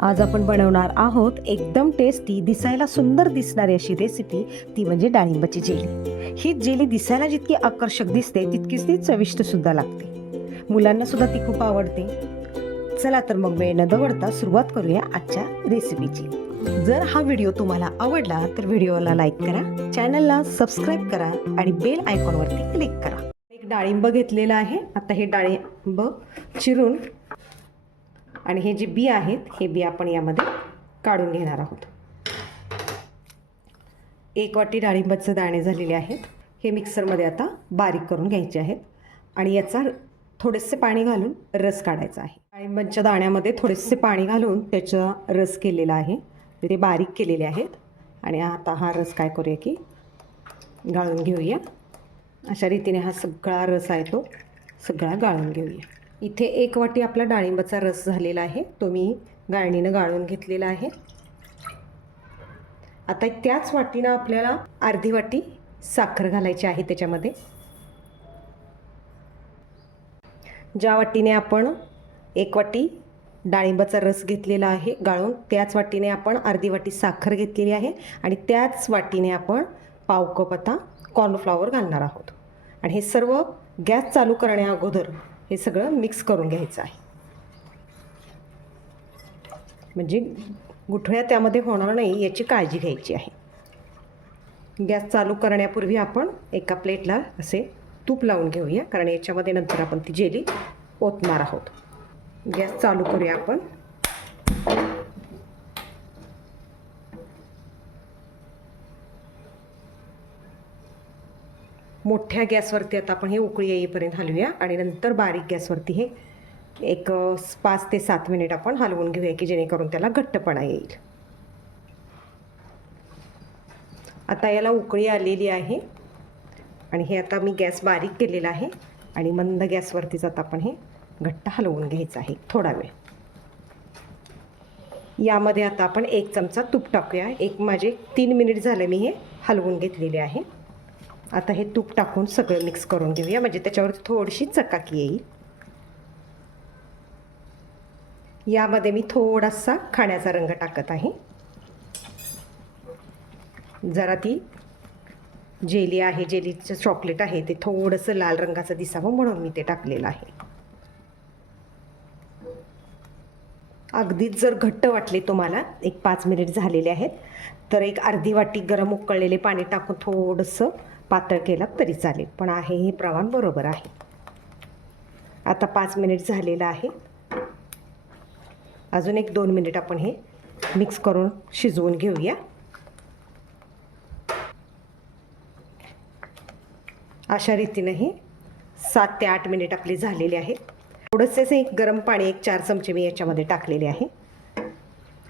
आज आपण बनवणार आहोत एकदम टेस्टी, दिसायला सुंदर दिसणारी अशी रेसिपी, ती म्हणजे डाळिंबाची जेली. ही जेली दिसायला जितकी आकर्षक दिसते तितकीच ती चविष्ट सुद्धा लागते. मुलांना सुद्धा ती खूप आवडते. चला तर मग वेळ न दवडता सुरुवात करूया आजच्या रेसिपीची. जर हा व्हिडिओ तुम्हाला आवडला तर व्हिडिओला लाईक करा, चॅनलला सबस्क्राईब करा आणि बेल आयकॉनवरती क्लिक करा. एक डाळिंब घेतलेला आहे. आता हे डाळिंब चिरून आणि हे जे बी आहेत हे बी आपण यामध्ये काढून घेणार आहोत. 1 वाटी डाळिंबाचे दाणे झालेले आहेत. हे मिक्सरमध्ये आता बारीक करून घ्यायचे आहेत आणि याचा थोडेसे पाणी घालून रस काढायचा आहे. डाळिंबाच्या दाण्यामध्ये थोडेसे पाणी घालून त्याचा रस केलेला आहे, ते बारीक केलेले आहेत. आणि आता हा रस काय करूया की गाळून घेऊया. अशा रीतीने हा सगळा रस आहे तो सगळा गाळून घेऊया. इथे 1 वाटी आपला डाळिंबाचा रस झालेला आहे, तो मी गाळणीनं गाळून घेतलेला आहे. आता त्याच वाटीनं आपल्याला अर्धी वाटी साखर घालायची आहे त्याच्यामध्ये. ज्या वाटीने आपण 1 वाटी डाळिंबाचा रस घेतलेला आहे गाळून, त्याच वाटीने आपण अर्धी वाटी साखर घेतलेली आहे आणि त्याच वाटीने आपण पाव कप आता कॉर्नफ्लॉवर घालणार आहोत. आणि हे सर्व गॅस चालू करण्या अगोदर हे सगळं मिक्स करून घ्यायचं आहे, म्हणजे गुठळ्या त्यामध्ये होणार नाही याची काळजी घ्यायची आहे. गॅस चालू करण्यापूर्वी आपण एका प्लेटला असे तूप लावून घेऊया, कारण याच्यामध्ये नंतर आपण ती जेली ओतणार आहोत. गॅस चालू करूया आपण. मोठ्या गॅसवरती आता आपण हे उकळी येईपर्यंत हलवूया आणि नंतर बारीक गॅसवरती हे एक 5 ते 7 मिनिट आपण हलवून घेऊया की जेणेकरून त्याला घट्टपणा येईल. आता याला उकळी आलेली आहे आणि हे आता मी गॅस बारीक केलेला आहे आणि मंद गॅसवरतीच आता आपण हे घट्ट हलवून घ्यायचं आहे थोडा वेळ. यामध्ये आता आपण 1 चमचा तूप टाकूया. माझे 3 मिनिट झाले मी हे हलवून घेतलेले आहे. आता हे तूप टाकून सगळं मिक्स करून घेऊया, म्हणजे त्याच्यावरती थोडीशी चकाकी येईल. यामध्ये मी थोडासा खाण्याचा रंग टाकत आहे. जरा ती जेली आहे, जेलीचं चॉकलेट आहे, ते थोडंसं लाल रंगाचं दिसावं म्हणून मी ते टाकलेलं आहे. अगदीच जर घट्ट वाटले तुम्हाला, 5 मिनिट झालेले आहेत, तर अर्धी वाटी गरम उकळलेले पाणी टाकून थोडंसं पातळ केलं तरी चालेल, पण आहे हे प्रमाण बरोबर आहे. आता 5 मिनिट झालेलं आहे. अजून 1-2 मिनिट आपण हे मिक्स करून शिजवून घेऊया. अशा रीतीने हे 7 ते 8 मिनिट आपले झालेले आहेत. थोडंसं एक गरम पाणी 4 चमचे मी याच्यामध्ये टाकलेले आहे.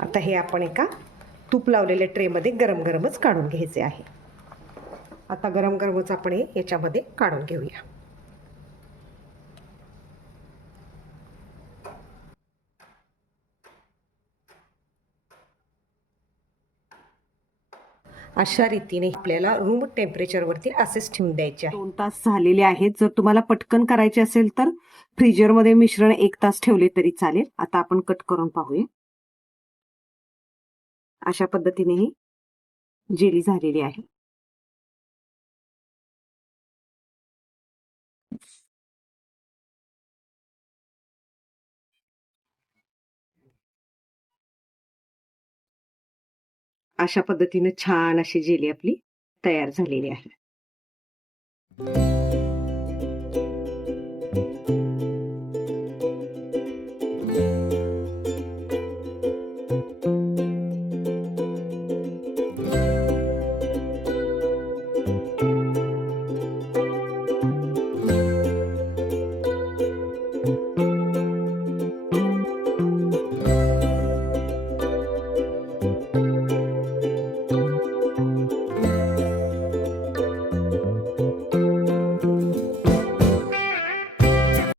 आता हे आपण एका तूप लावलेल्या ट्रेमध्ये गरम गरमच काढून घ्यायचे आहे. आता गरम गरमच आपण हे याच्यामध्ये काढून घेऊया. अशा रीतीने आपल्याला रूम टेम्परेचरवरती असेच ठेवून द्यायचे आहे. 2 तास झालेले आहेत. जर तुम्हाला पटकन करायचे असेल तर फ्रीजरमध्ये मिश्रण 1 तास ठेवले तरी चालेल. आता आपण कट करून पाहूया. अशा पद्धतीने ही जेली झालेली आहे. अशा पद्धतीने छान अशी जेली आपली तयार झालेली आहे.